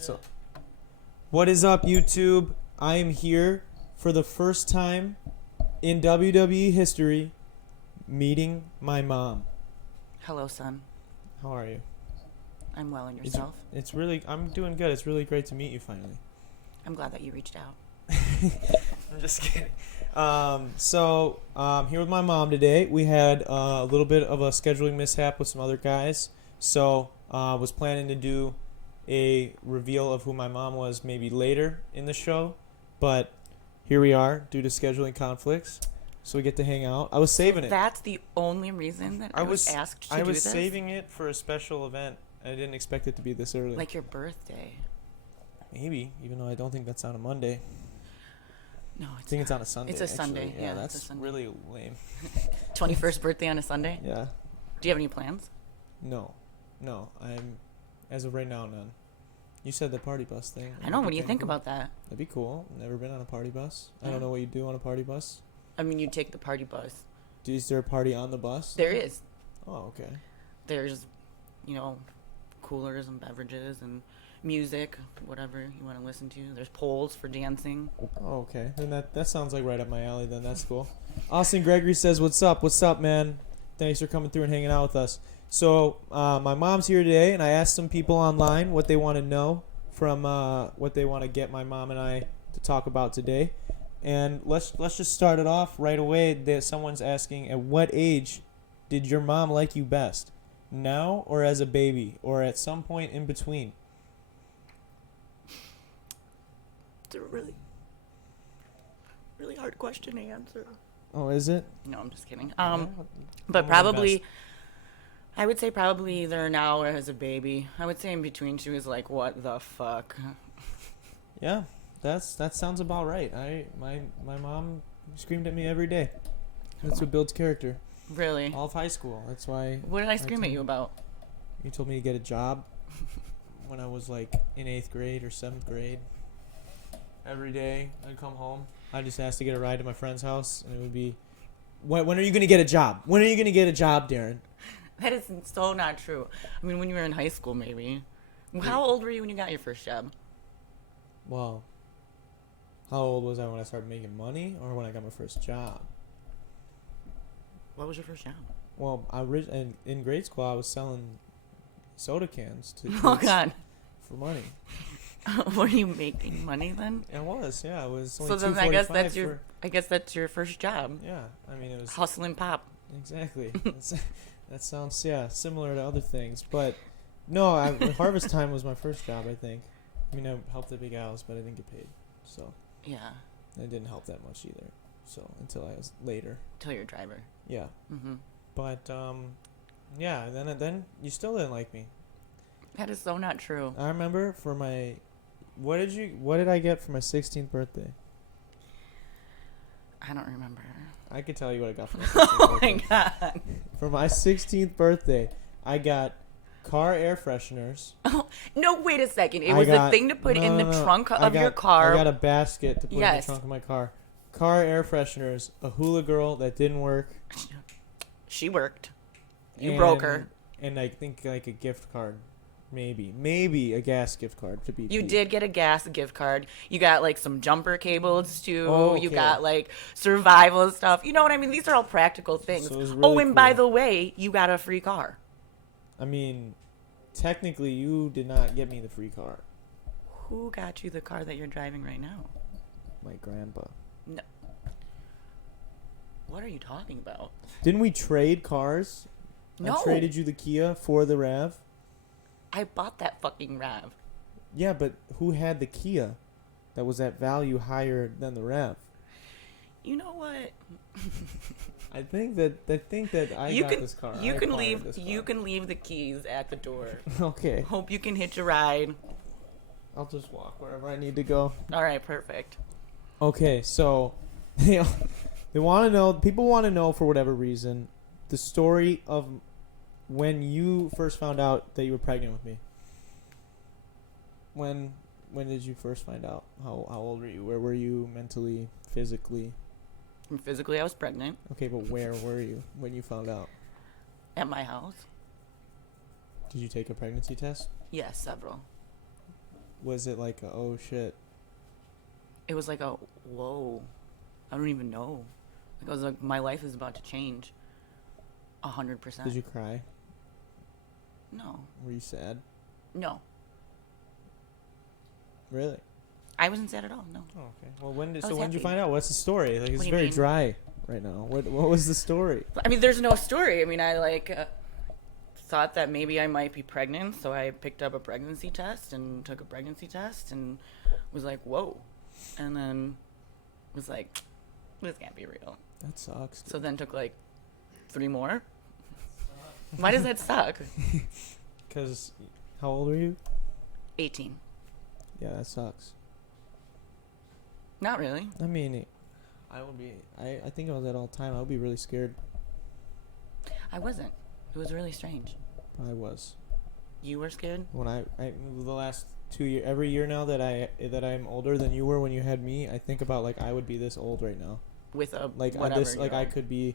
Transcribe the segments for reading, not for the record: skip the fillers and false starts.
So, what is up, YouTube? I am here for the first time in WWE history meeting my mom. Hello, son. How are you? I'm well, and yourself? I'm doing good. It's really great to meet you finally. I'm glad that you reached out. I'm just kidding. I'm here with my mom today. We had a little bit of a scheduling mishap with some other guys. So, was planning to do a reveal of who my mom was maybe later in the show. But here we are due to scheduling conflicts. So we get to hang out. I was saving it. That's the only reason that I was asked to do this? I was saving it for a special event. I didn't expect it to be this early. Like your birthday. Maybe, even though I don't think that's on a Monday. No, I think it's on a Sunday. It's a actually. Sunday. Yeah, that's it's a Sunday. really lame. 21st birthday on a Sunday? Yeah. Do you have any plans? No. I'm, as of right now, none. You said the party bus thing. I know. What do you think about that? That'd be cool. Never been on a party bus. I don't know what you do on a party bus. I mean, you take the party bus. Is there a party on the bus? There is. Oh, okay. There's, coolers and beverages and music, whatever you want to listen to. There's poles for dancing. Oh, okay. Then that sounds like right up my alley. Then that's cool. Austin Gregory says, "What's up? What's up, man? Thanks for coming through and hanging out with us." So my mom's here today, and I asked some people online what they want to know from what they want to get my mom and I to talk about today. And let's just start it off right away. That someone's asking, at what age did your mom like you best? Now or as a baby, or at some point in between? It's a really, really hard question to answer. Oh, is it? No, I'm just kidding. Yeah. But probably, I would say probably either now or as a baby. I would say in between she was like, what the fuck? Yeah, that sounds about right. My mom screamed at me every day. That's what builds character. Really? All of high school. That's why. What did I scream at you about? You told me to get a job when I was like in 8th grade or 7th grade. Every day I'd come home. I just asked to get a ride to my friend's house, and it would be, when are you going to get a job? When are you going to get a job, Darren? That is so not true. I mean, when you were in high school, maybe. How old were you when you got your first job? Well, how old was I when I started making money, or when I got my first job? What was your first job? Well, in grade school, I was selling soda cans to kids for money. Were you making money then? I was, yeah. It was only so then I guess that's your first job. Yeah, I mean it was hustle and pop. Exactly. That sounds similar to other things, but no. Harvest Time was my first job. I think. I mean, I helped at Big Al's, but I didn't get paid, so yeah, it didn't help that much either. So until I was later. Till you're a driver. Yeah. Mhm. But yeah. Then you still didn't like me. That is so not true. I remember for my. What did I get for my 16th birthday? I don't remember. I could tell you what I got for my 16th Oh birthday. my god. For my 16th birthday, I got car air fresheners. Oh, no, wait a second. It was the thing to put in the trunk of your car. I got a basket to put in the trunk of my car. Car air fresheners, a hula girl that didn't work. She worked. You broke her. And I think like a gift card. Maybe a gas gift card to be. You did get a gas gift card. You got like some jumper cables too. Oh, okay. You got like survival stuff. You know what I mean? These are all practical things. So it was really cool. By the way, you got a free car. I mean, technically, you did not get me the free car. Who got you the car that you're driving right now? My grandpa. No. What are you talking about? Didn't we trade cars? No. I traded you the Kia for the RAV. I bought that fucking RAV. Yeah, but who had the Kia that was at value higher than the RAV? You know what? I think that I got this car. You can leave the keys at the door. Okay. Hope you can hitch a ride. I'll just walk wherever I need to go. All right, perfect. Okay, so they want to know. People want to know for whatever reason the story of when you first found out that you were pregnant with me. When did you first find out? How old were you? Where were you mentally, physically? Physically, I was pregnant. Okay, but where were you when you found out? At my house. Did you take a pregnancy test? Yes, several. was it like a, oh shit? It was like a whoa. I don't even know. Like I was like, my life is about to change. 100%. Did you cry? No. Were you sad? No. Really? I wasn't sad at all. No. Oh, okay. Well, when did I was you happy. find out? What's the story? Like, it's What do you very mean? dry right now. What was the story? I mean, there's no story. I mean, I like thought that maybe I might be pregnant, so I picked up a pregnancy test and took a pregnancy test and was like, whoa. And then was like, this can't be real. That sucks. So then took like 3 more. Why does that suck? Because how old were you? 18. Yeah, that sucks. Not really. I mean, I would be. I think I was at all time. I would be really scared. I wasn't. It was really strange. I was. You were scared? When I the last 2 years, every year now that I'm older than you were when you had me, I think about like I would be this old right now. With a Like whatever. I could be,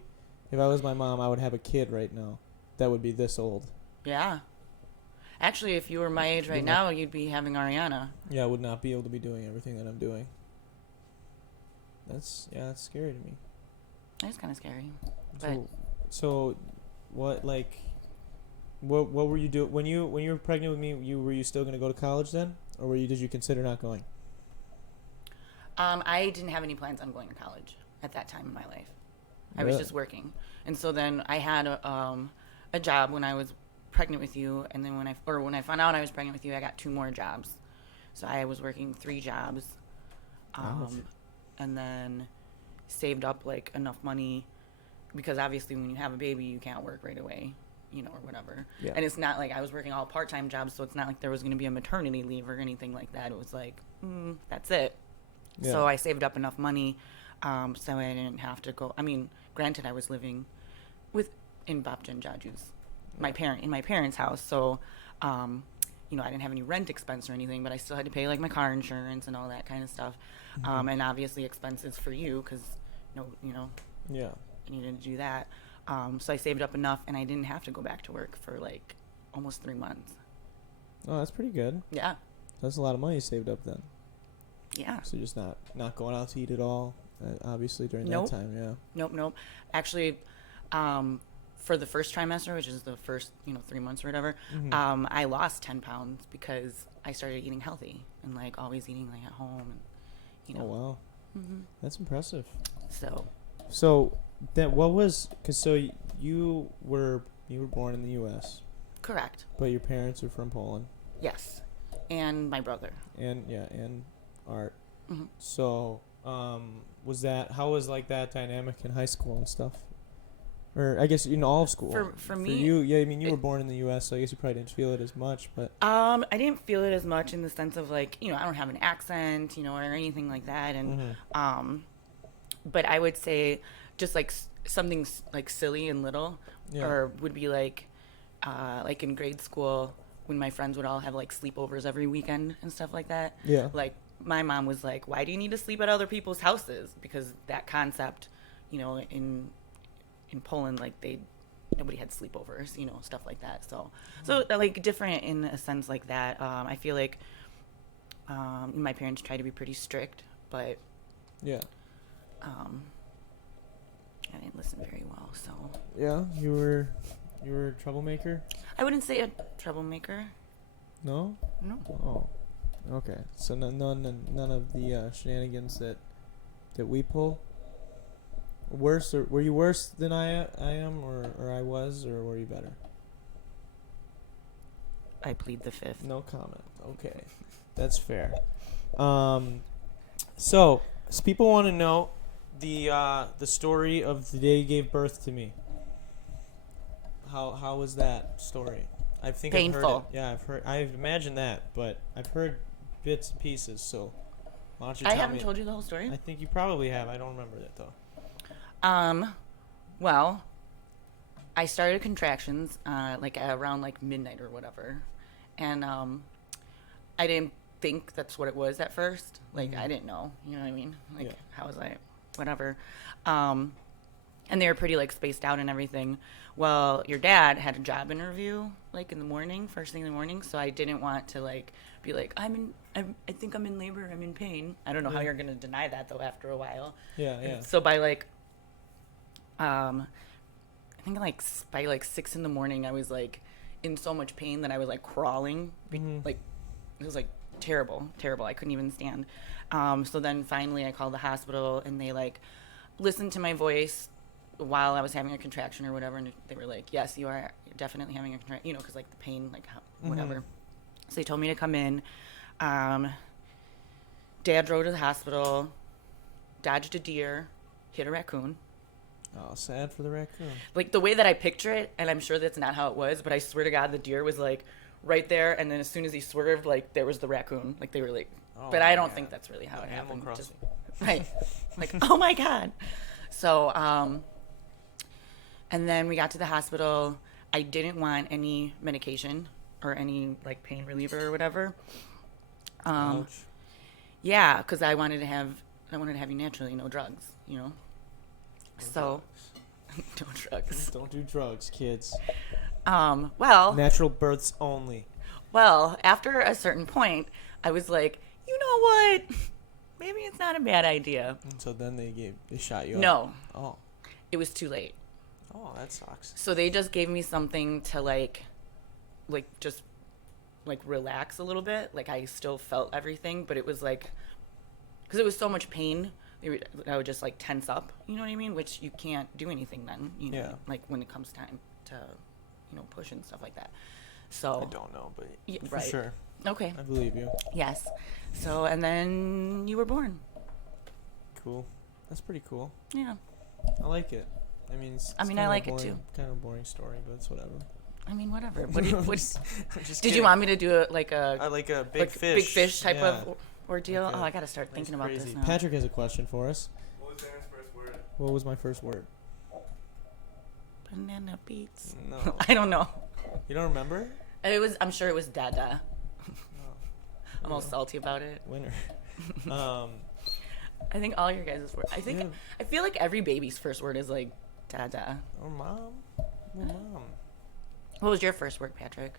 if I was my mom, I would have a kid right now, that would be this old. Yeah. Actually, if you were my age right now, you'd be having Ariana. Yeah, I would not be able to be doing everything that I'm doing. That's scary to me. That's kind of scary. But So what were you doing when you were pregnant with me? Were you still gonna go to college then, or did you consider not going? I didn't have any plans on going to college at that time in my life. I was Really? just working, and so then I had a job when I was pregnant with you, and then when I found out I was pregnant with you, I got 2 more jobs. So I was working 3 jobs, Ouch. and then saved up like enough money, because obviously when you have a baby, you can't work right away, or whatever. Yeah. And it's not like I was working all part-time jobs, so it's not like there was going to be a maternity leave or anything like that. It was like, that's it. Yeah. So I saved up enough money, so I didn't have to go. I mean, granted, I was living in Babja and Jaju's, in my parents' house. So, I didn't have any rent expense or anything, but I still had to pay like my car insurance and all that kind of stuff, and obviously expenses for you, because Yeah. I needed to do that. So I saved up enough, and I didn't have to go back to work for like almost 3 months. Oh, that's pretty good. Yeah. That's a lot of money you saved up then. Yeah. So just not going out to eat at all, obviously during Nope. that time. Yeah. Nope. Actually, for the first trimester, which is the first 3 months or whatever, I lost 10 pounds because I started eating healthy and like always eating like at home, and Oh wow. That's impressive. So Then what was? Cause you were born in the U.S. correct. but your parents are from Poland, Yes, and my brother. and Art. Mhm. So how was like that dynamic in high school and stuff? Or I guess in all of school. For me, you, yeah, I mean you were born in the U.S., so I guess you probably didn't feel it as much, but I didn't feel it as much in the sense of like I don't have an accent, or anything like that, and but I would say just like something like silly and little, Yeah. or would be like in grade school when my friends would all have like sleepovers every weekend and stuff like that. Yeah. Like my mom was like, "Why do you need to sleep at other people's houses?" Because that concept, in Poland, like nobody had sleepovers, stuff like that. So like different in a sense like that. I feel like my parents tried to be pretty strict, but yeah. I didn't listen very well. So Yeah, you were a troublemaker? I wouldn't say a troublemaker. No? No. Oh. Okay. So none of the shenanigans that we pull? Worse, or were you worse than I am, or I was, or were you better? I plead the fifth. No comment. Okay. That's fair. So people want to know the story of the day you gave birth to me. How was that story? I think Painful. I've heard. I've imagined that, but I've heard bits and pieces. So why don't you I tell haven't me? told you the whole story. I think you probably have. I don't remember that though. Well, I started contractions like around like midnight or whatever, and I didn't think that's what it was at first. Like I didn't know, you know what I mean? Like Yeah. how was I? Whatever. and they were pretty like spaced out and everything. Well, your dad had a job interview like in the morning, first thing in the morning, so I didn't want to like be like I think I'm in labor, I'm in pain. I don't know how you're gonna deny that though after a while. Yeah, yeah. So by like, I think like by like 6 a.m, I was like in so much pain that I was like crawling, like it was like terrible. I couldn't even stand. So then finally I called the hospital and they like listened to my voice while I was having a contraction or whatever, and they were like, yes, you are definitely having a contraction, because like the pain, like whatever. So they told me to come in. Dad drove to the hospital, dodged a deer, hit a raccoon. Oh, sad for the raccoon. Like the way that I picture it, and I'm sure that's not how it was, but I swear to God, the deer was like right there, and then as soon as he swerved, like there was the raccoon. Like they were like, but I don't think that's really how it happened. Just, right. Like, oh my God. So, and then we got to the hospital. I didn't want any medication or any like pain reliever or whatever. Ouch. Yeah, because I wanted to have you naturally, no drugs, So, no drugs. Don't do drugs, kids. Well, Natural births only. Well, after a certain point, I was like, you know what? Maybe it's not a bad idea. And so then they shot you up. No. Oh. It was too late. Oh, that sucks. So they just gave me something to just relax a little bit. Like I still felt everything, but it was like, because it was so much pain, I would just like tense up, you know what I mean? Which you can't do anything then, like when it comes time to, push and stuff like that. So I don't know, but for right. sure. Okay. I believe you. Yes. So, and then you were born. Cool. That's pretty cool. Yeah. I like it. I mean, I like it too. Kind of a boring story, but it's whatever. I mean, whatever. Did you want me to do it like a big fish type of ordeal? Okay. Oh, I gotta start thinking about this now. Patrick has a question for us. What was Aaron's first word? What was my first word? Banana beats. No. I don't know. You don't remember? I'm sure it was Dada. I'm all salty about it. Winner. I think all your guys' words. I feel like every baby's first word is like Dada. Or mom. Well, mom. What was your first word, Patrick?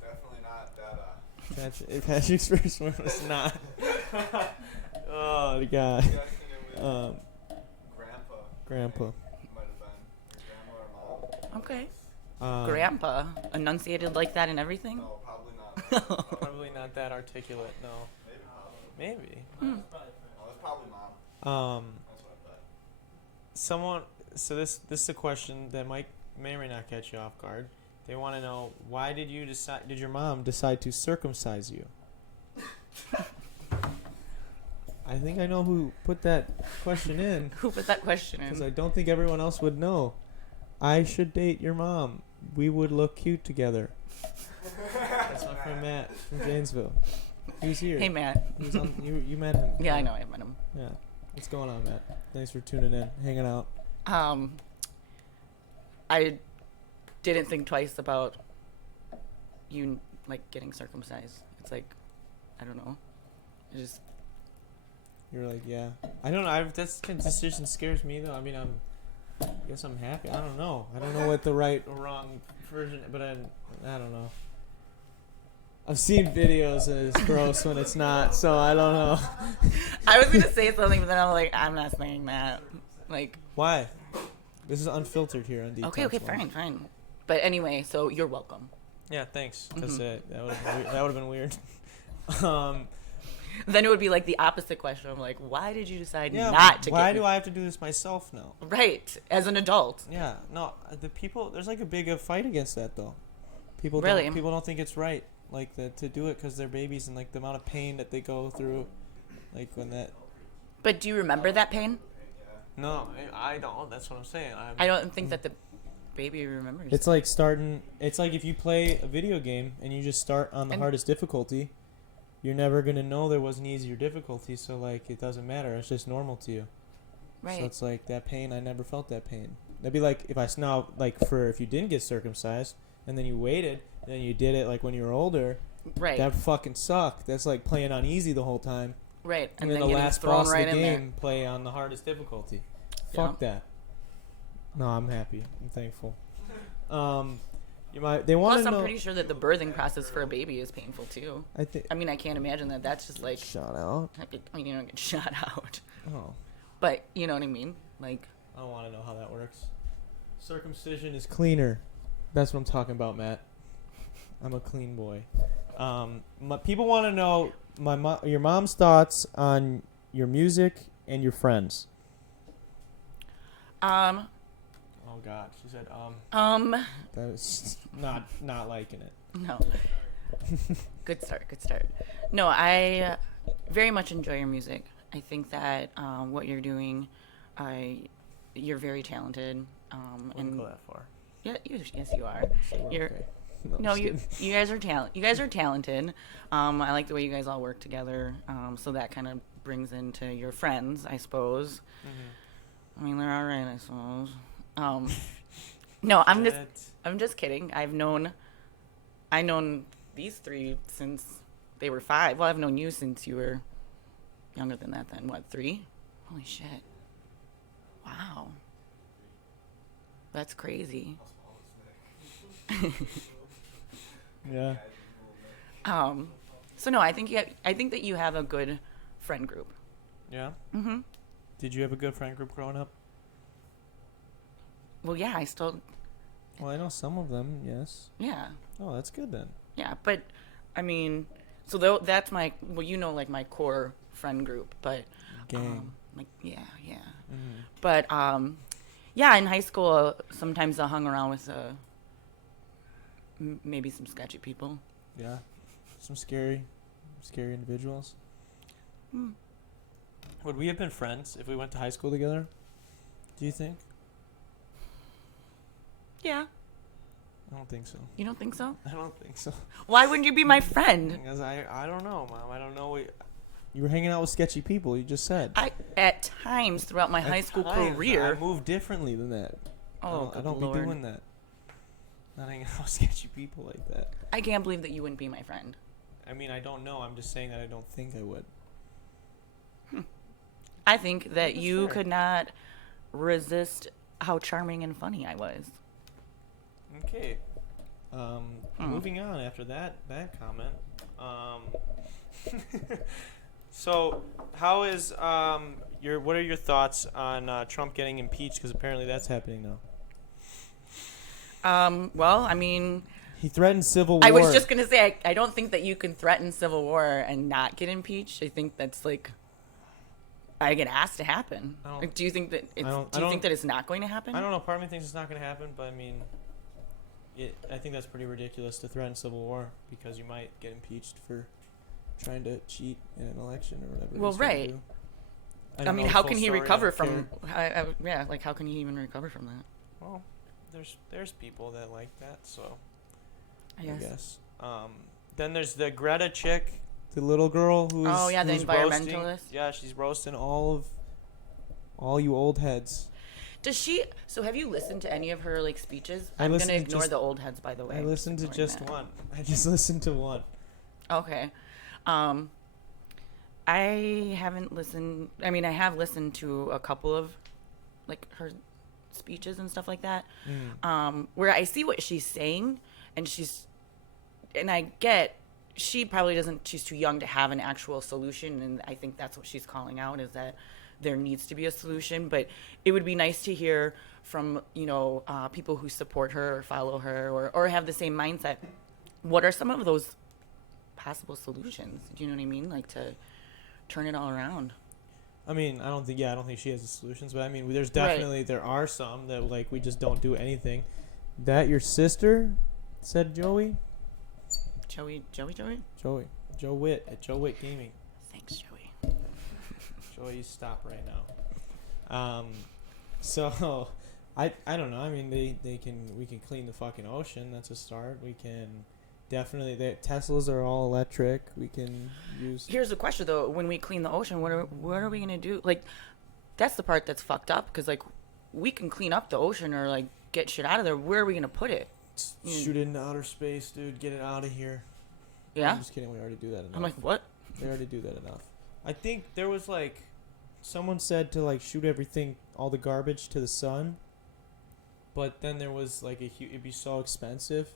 Definitely not Dada. Patrick's first word was not. Oh God. Grandpa. Might have been your grandma or mom. Okay. Grandpa enunciated like that and everything. No, probably not. Probably not that articulate. No. Maybe. No, it's probably mom. That's what I thought. Someone. So this is a question that may or may not catch you off guard. They want to know, why did your mom decide to circumcise you? I think I know who put that question in. Who put that question in? Because I don't think everyone else would know. I should date your mom. We would look cute together. That's my friend Matt from Janesville. He was here. Hey, Matt. He was on, you met him. Yeah, I know. I met him. Yeah. What's going on, Matt? Thanks for tuning in, hanging out. I didn't think twice about you getting circumcised. It's like, I don't know. You're like, yeah. I don't know. That kind of decision scares me though. I mean, I guess I'm happy. I don't know. I don't know what the right or wrong version, but I don't know. I've seen videos and it's gross when it's not, so I don't know. I was gonna say something, but then I'm like, I'm not saying that. Like, why? This is unfiltered here on Detox. Okay, fine. But anyway, so you're welcome. Yeah, thanks. That's it. That would have been weird. Then it would be like the opposite question. I'm like, why did you decide not to? Why do I have to do this myself now? Right, as an adult. Yeah, no. There's like a big fight against that though. People don't think it's right, like to do it because they're babies and like the amount of pain that they go through, like when that. But do you remember that pain? No, I don't. That's what I'm saying. I don't think that the baby remembers. It's like starting. It's like if you play a video game and you just start on the hardest difficulty, you're never gonna know there was an easier difficulty. So like it doesn't matter. It's just normal to you. Right. So it's like that pain. I never felt that pain. That'd be like if you didn't get circumcised and then you waited and then you did it like when you were older. Right. That fucking sucked. That's like playing on easy the whole time. Right. And then the last boss of the game play on the hardest difficulty. Fuck that. No, I'm happy. I'm thankful. They want Plus, to I'm know. pretty sure that the birthing process for a baby is painful too. I think. I mean, I can't imagine that that's just like, Shout out. I mean, you don't get shot out. Oh, But you know what I mean? Like, I don't want to know how that works. Circumcision is cleaner. That's what I'm talking about, Matt. I'm a clean boy. People want to know your mom's thoughts on your music and your friends. Oh God, she said That is not liking it. No. Good start. No, I very much enjoy your music. I think that what you're doing, you're very talented. Wouldn't go that far. Yeah, yes, you are. So we're You're okay. no, just you kidding. you guys are You guys are talented. I like the way you guys all work together. So that kind of brings into your friends, I suppose. Mm-hmm. I mean, they're all right, I suppose. No, I'm just kidding. I've known these three since they were 5. Well, I've known you since you were younger than that. Then what? 3? Holy shit! Wow, that's crazy. Yeah. So no, I think that you have a good friend group. Yeah. Mm-hmm. Did you have a good friend group growing up? Well, yeah, I still, Well, I know some of them. Yes. yeah, Oh, that's good then. yeah. But I mean, so that's my, well, you know, like my core friend group. But Gang. like yeah. Mm-hmm. But yeah, in high school, sometimes I hung around with maybe some sketchy people. Yeah. Some scary individuals. Hmm. Would we have been friends if we went to high school together? Do you think? Yeah, I don't think so. you don't think so? I don't think so. Why wouldn't you be my friend? Because I don't know, Mom. I don't know. You were hanging out with sketchy people. You just said. At times throughout my high school career. I move differently than that. Oh, I don't Lord. be doing that. Not hanging out with sketchy people like that. I can't believe that you wouldn't be my friend. I mean, I don't know. I'm just saying that I don't think I would. I think that That's you fair. could not resist how charming and funny I was. Okay. Moving on after that comment. So, how is what are your thoughts on Trump getting impeached? Because apparently that's happening now. Well, I mean, He threatened civil war. I was just gonna say I don't think that you can threaten civil war and not get impeached. I think that's like, it has to happen. Like, do you think that it's not going to happen? I don't know. Part of me thinks it's not going to happen, but I mean, I think that's pretty ridiculous to threaten civil war because you might get impeached for trying to cheat in an election or whatever. Well, he's trying to right. do. I don't mean, know the how full can he story, I recover don't from? care. Yeah, like how can he even recover from that? Well, there's people that like that, so I I guess. guess. Then there's the Greta chick, the little girl who's Oh, yeah, the who's environmentalist. roasting, yeah, she's roasting all you old heads. Does she? So have you listened to any of her like speeches? I I'm listened gonna to ignore just- the old heads, by the way. I listened to ignoring just that. one. I just listened to one. Okay. I haven't listened. I mean, I have listened to a couple of like her speeches and stuff like that. Where I see what she's saying, and I get she probably doesn't. She's too young to have an actual solution, and I think that's what she's calling out is that there needs to be a solution. But it would be nice to hear from people who support her or follow her or have the same mindset. What are some of those possible solutions? Do you know what I mean? Like to turn it all around. I mean, I don't think she has the solutions, but I mean, there are some that like we just don't do anything. That your sister said, Joey, Joe Witt at Joe Witt Gaming. Thanks, Joey. Joey, you stop right now. So I don't know. I mean, we can clean the fucking ocean. That's a start. We can definitely. Teslas are all electric. We can use. Here's the question though: when we clean the ocean, what are we gonna do? Like, that's the part that's fucked up because like we can clean up the ocean or like get shit out of there. Where are we gonna put it? Shoot it into outer space, dude. Get it out of here. Yeah. I'm just kidding. We already do that enough. I'm like, what? They already do that enough. I think there was like, someone said to like shoot everything, all the garbage to the sun, but then there was like it'd be so expensive,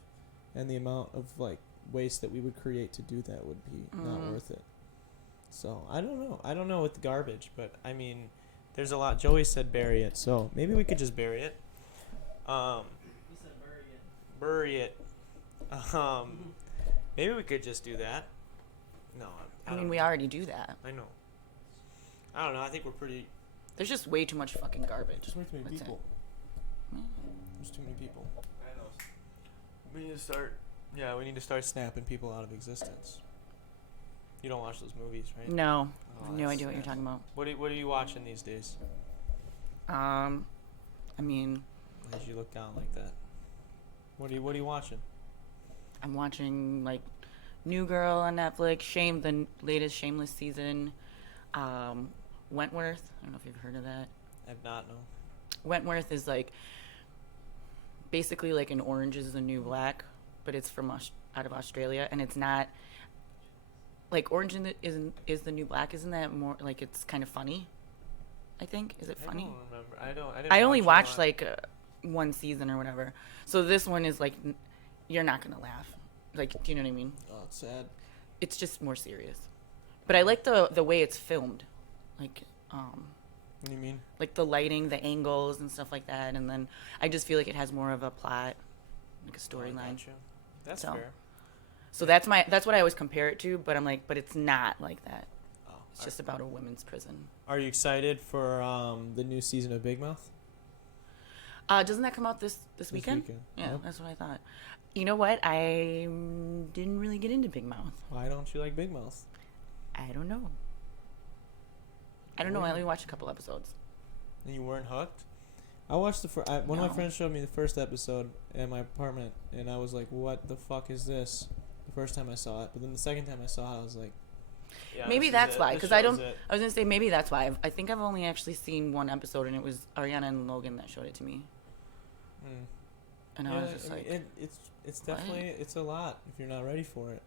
and the amount of like waste that we would create to do that would be not worth it. So I don't know with the garbage, but I mean, there's a lot. Joey said bury it, so maybe we could just bury it. He said Bury it. Maybe we could just do that. No, I mean, we already do that. I know. I don't know. I think we're pretty. There's just way too much fucking garbage. There's way too many That's people. There's too many people. I know. We need to start. Yeah, we need to start snapping people out of existence. You don't watch those movies, right? No, Oh, no that's idea what you're sad. talking about. What are you watching these days? I mean, Why did you look down like that? What are you watching? I'm watching like New Girl on Netflix, the latest Shameless season, Wentworth. I don't know if you've heard of that. I've not no. Wentworth is like basically like an Orange is the New Black, but it's from out of Australia, and it's not like Orange is the New Black. Isn't that more like it's kind of funny? I think is it funny? I don't remember. I didn't I only watch watched like one season or whatever. So this one is like you're not gonna laugh. Like, do you know what I mean? Oh, it's sad. It's just more serious. But I like the way it's filmed, like What do you mean? like the lighting, the angles, and stuff like that. And then I just feel like it has more of a plot, like a storyline. Gotcha. That's So, fair. So that's what I always compare it to. But I'm like, but it's not like that. Oh, It's just about a women's prison. Are you excited for the new season of Big Mouth? Doesn't that come out this weekend? Yeah, Nope. that's what I thought. You know what? I didn't really get into Big Mouth. Why don't you like Big Mouth? I don't know. I only watched a couple episodes. And you weren't hooked? I watched one of No. my friends showed me the first episode in my apartment, and I was like, "What the fuck is this?" The first time I saw it, but then the second time I saw it, I was like, yeah, Maybe this is that's it. why, This because I shows don't. it. I was gonna say maybe that's why. I think I've only actually seen one episode, and it was Ariana and Logan that showed it to me, Mm. and I was just like, it's what? definitely it's a lot if you're not ready for it.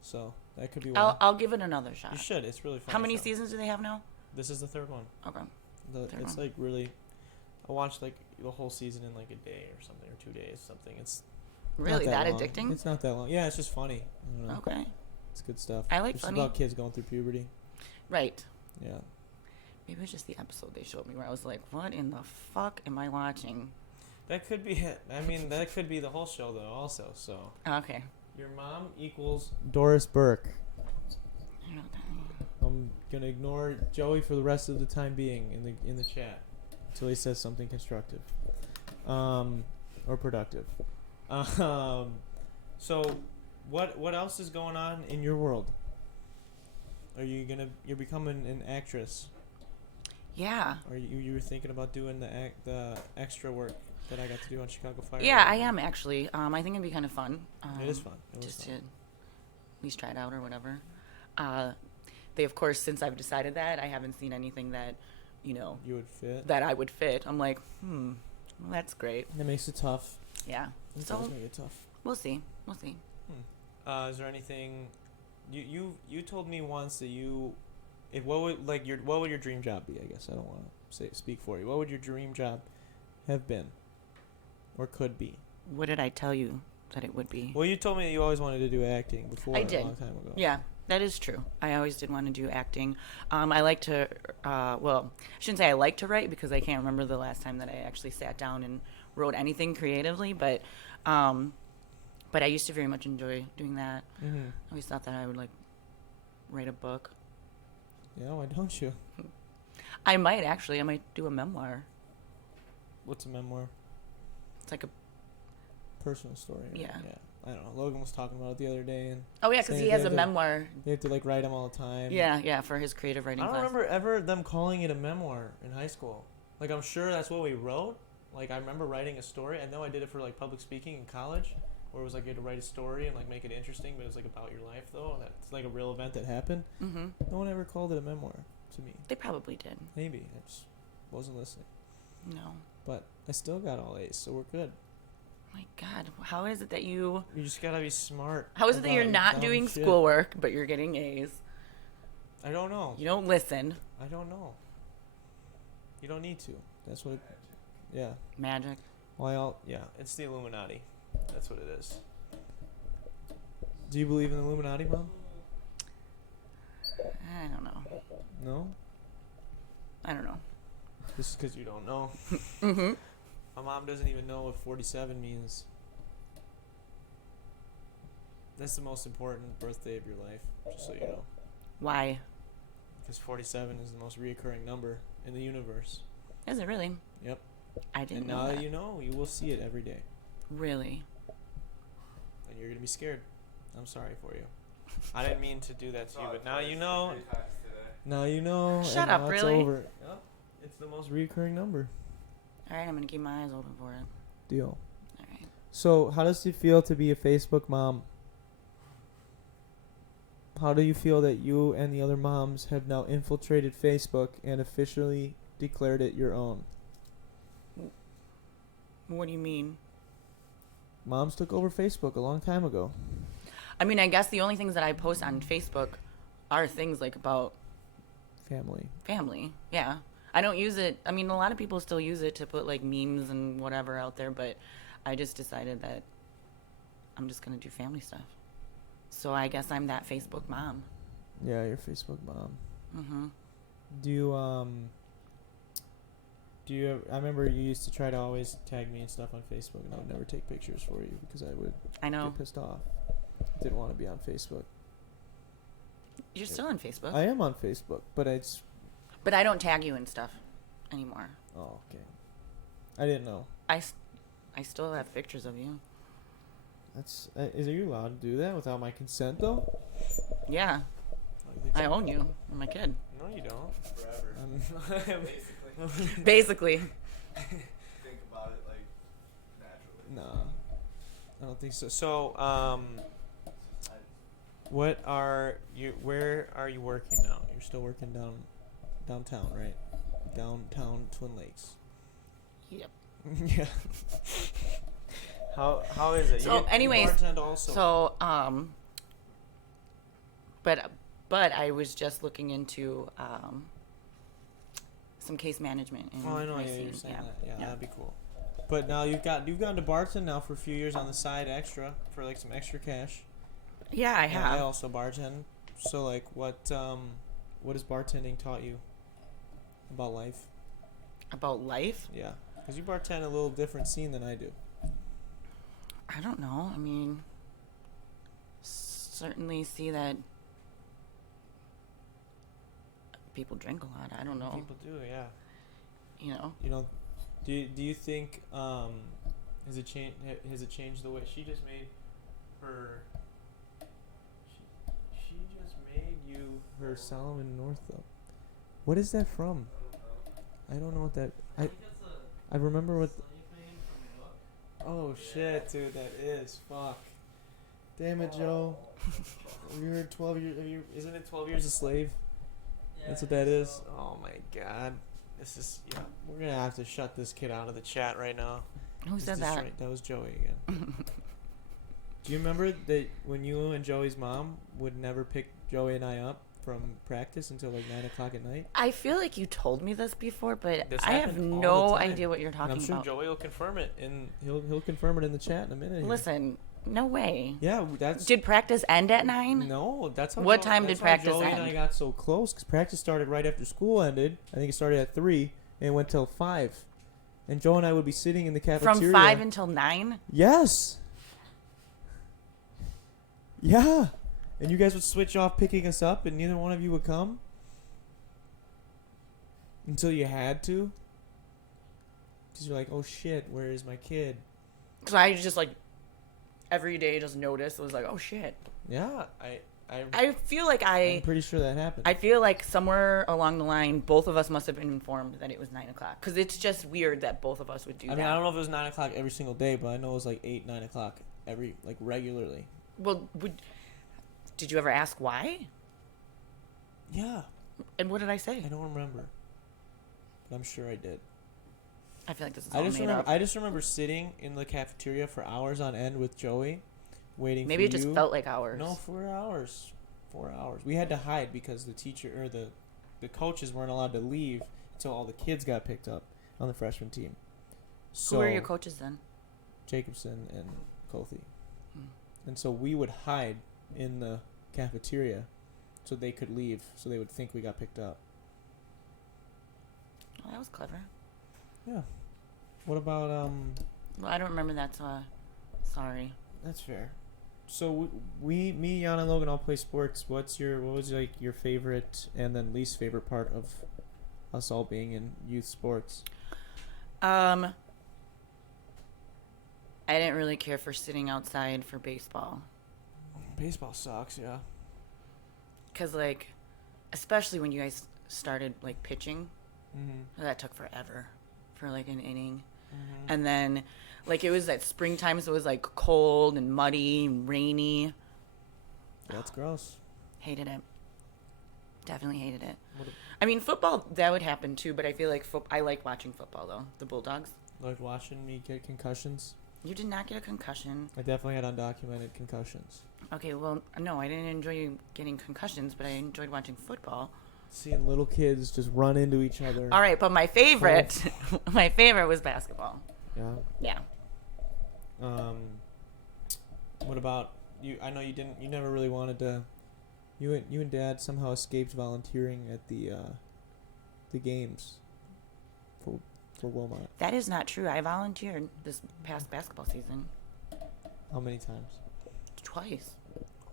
So that could be one. I'll give it another shot. You should. It's really fun. How many seasons do they have now? This is the third one. Okay. Third It's one. like really. I watched like the whole season in like a day or something, or 2 days, something. It's not Really that long. addicting? It's not that long. Yeah, it's just funny. I don't know. Okay. It's good stuff. I like it's funny. about kids going through puberty. Right. Yeah. Maybe it was just the episode they showed me where I was like, what in the fuck am I watching? That could be it. I mean, that could be the whole show though. Also, so Okay. your mom equals Doris Burke. I don't know what that means. I'm gonna ignore Joey for the rest of the time being in the chat until he says something constructive, or productive. So, what else is going on in your world? You're becoming an actress? Yeah. Or you were thinking about doing the extra work that I got to do on Chicago Fire? Yeah, I am actually. I think it'd be kind of fun. It is fun. It was Just fun. to at least try it out or whatever. They, of course, since I've decided that, I haven't seen anything that, You would fit. that I would fit. I'm like, well, that's great. That makes it tough. Yeah. It So does make it tough. we'll see. We'll see. Is there anything you told me once that what would your dream job be? I guess I don't want to speak for you. What would your dream job have been, or could be? What did I tell you that it would be? Well, you told me that you always wanted to do acting before. I A did. long time ago. Yeah, that is true. I always did want to do acting. I like to, well, I shouldn't say I like to write because I can't remember the last time that I actually sat down and wrote anything creatively, but I used to very much enjoy doing that. Mm-hmm. I always thought that I would like write a book. Yeah. Why don't you? I might actually. I might do a memoir. What's a memoir? It's like a Personal story. Right? Yeah. Yeah. I don't know. Logan was talking about it the other day, and oh yeah, because Saying he has they a have to- memoir. they have to like write them all the time. Yeah, for his creative I writing don't class. remember ever them calling it a memoir in high school. Like, I'm sure that's what we wrote. Like, I remember writing a story. I know I did it for like public speaking in college, where it was like you had to write a story and like make it interesting, but it was like about your life though. And that's like a real event that happened. Mm-hmm. No one ever called it a memoir to me. They probably did. Maybe I just wasn't listening. No. But I still got all A's, so we're good. My God, how is it that you? You just gotta be smart. How is it that you're about not dumb doing shit. schoolwork but you're getting A's? I don't know. You don't listen. I don't know. You don't need to. That's what. Yeah. Magic. Well, yeah, it's the Illuminati. That's what it is. Do you believe in the Illuminati, Mom? I don't know. No? I don't know. This is because you don't know. Mm-hmm. My mom doesn't even know what 47 means. That's the most important birthday of your life, just so you know. Why? Because 47 is the most reoccurring number in the universe. Is it really? Yep. I didn't And know now that. that you know, you will see it every day. Really? And you're going to be scared. I'm sorry for you. I didn't mean to do that to you, but now you know. Now you know. Shut and up, now it's really? over. Yep. It's the most reoccurring number. All right, I'm going to keep my eyes open for it. Deal. All right. So, how does it feel to be a Facebook mom? How do you feel that you and the other moms have now infiltrated Facebook and officially declared it your own? What do you mean? Moms took over Facebook a long time ago. I mean, I guess the only things that I post on Facebook are things like about Family. Yeah. I don't use it. I mean, a lot of people still use it to put like memes and whatever out there, but I just decided that I'm just going to do family stuff. So I guess I'm that Facebook mom. Yeah, you're Facebook mom. Mm-hmm. Do you I remember you used to try to always tag me and stuff on Facebook, and I would never take pictures for you because I would I know. get pissed off. Didn't want to be on Facebook. You're still on Facebook. I am on Facebook, but it's... But I don't tag you and stuff anymore. Oh, okay. I didn't know. I still have pictures of you. That's... Is you allowed to do that without my consent, though? Yeah. I own you. I'm a kid. No, you don't. Forever. Basically. Basically. Think about it like naturally. Nah. I don't think so. So, what are you... Where are you working now? You're still working downtown, right? Downtown Twin Lakes. Yep. Yeah. How is it? So, anyways, bartend also. so but I was just looking into some case management. Oh, I know. my Yeah, scene. you're saying Yeah. that. Yeah, Yeah. that'd be cool. But now you've gone to bartend now for a few years on the side, extra for like some extra cash. Yeah, I And have. I also bartend. So like, what has bartending taught you about life? About life? Yeah, because you bartend a little different scene than I do. I don't know. I mean, certainly see that people drink a lot. I don't know. People do, yeah. You know. You know, do you think has it changed the way she just made her? She just made you her Solomon Northup. What is that from? I don't know what that. I remember what. Oh shit, dude, that is fuck. Damn it, Joe. Have you heard 12 years? Isn't it 12 Years a Slave? That's what that is. Oh my god, this is We're gonna have to shut this kid out of the chat right now. Who said that? That was Joey again. Do you remember that when you and Joey's mom would never pick Joey and I up from practice until like 9 o'clock at night? I feel like you told me this before, but This I have happened all no the time. idea what you're And talking I'm sure about. Joey will confirm it, and he'll confirm it in the chat in a minute. here. Listen, no way. Yeah, that's. Did practice end at 9? No, that's how. What time did practice Joey and I end? got so close because practice started right after school ended. I think it started at 3 and it went till 5. And Joe and I would be sitting in the cafeteria. From 5 until 9? Yes. Yeah. And you guys would switch off picking us up, and neither one of you would come until you had to. Because you're like, oh shit, where is my kid? Because I just like every day just noticed. It was like, oh shit. Yeah, I feel like I'm pretty sure that happened. I feel like somewhere along the line, both of us must have been informed that it was 9 o'clock. Because it's just weird that both of us would do that. I mean, I don't know if it was 9 o'clock every single day, but I know it was like 8, 9 o'clock regularly. Well, did you ever ask why? Yeah. And what did I say? I don't remember. But I'm sure I did. I feel like this is all made up. I just remember sitting in the cafeteria for hours on end with Joey, waiting Maybe for it just you. felt like hours. No, 4 hours. 4 hours. We had to hide because the teacher or the coaches weren't allowed to leave until all the kids got picked up on the freshman team. So Who are your coaches then? Jacobson and Kothi. Hmm. And so we would hide in the cafeteria so they could leave, so they would think we got picked up. Well, that was clever. Yeah. What about Well, I don't remember that, so sorry. That's fair. So me, Jan, and Logan all play sports. What was like your favorite and then least favorite part of us all being in youth sports? I didn't really care for sitting outside for baseball. Baseball sucks, yeah. Cause like, especially when you guys started like pitching, that took forever for like an inning, and then like it was at springtime, so it was like cold and muddy and rainy. That's gross. Hated it. Definitely hated it. I mean, football that would happen too, but I feel like I like watching football though. The Bulldogs. Like watching me get concussions. You did not get a concussion. I definitely had undocumented concussions. Okay, well, no, I didn't enjoy getting concussions, but I enjoyed watching football. Seeing little kids just run into each other. All right, but my favorite, my favorite was basketball. Yeah. Yeah. What about you? I know you didn't. You never really wanted to. You and Dad somehow escaped volunteering at the games for Wilmot. That is not true. I volunteered this past basketball season How many times? twice.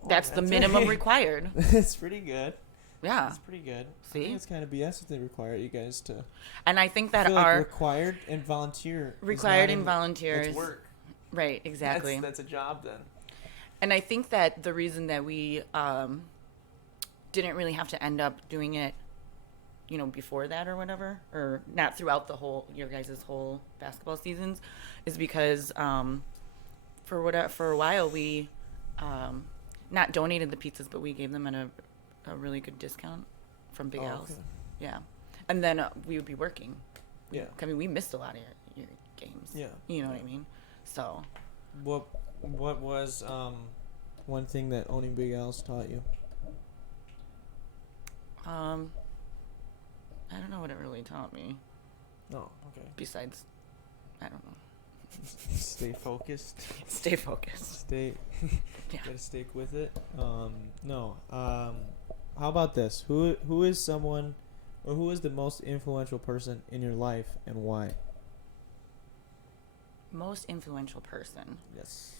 That's the minimum right. required. It's pretty good. Yeah. It's pretty good. I See? think it's kind of BS if they require you guys to. And I think I that feel like our required and volunteer. is required not and in- volunteers. It's work. Right, exactly. That's a job then. And I think that the reason that we didn't really have to end up doing it, you know, before that or whatever, or not throughout your guys' whole basketball seasons, is because for a while we not donated the pizzas, but we gave them at a really good discount from Big Al's. Okay. Yeah, and then we would be working. Yeah. I mean, we missed a lot of your games. Yeah. You know what I mean? So. What was one thing that owning Big Al's taught you? I don't know what it really taught me. Oh, okay. Besides, I don't know. Stay focused. Stay focused. Stay. Yeah. Gotta stick with it. No. How about this? Who is someone, or who is the most influential person in your life, and why? Most influential person. Yes.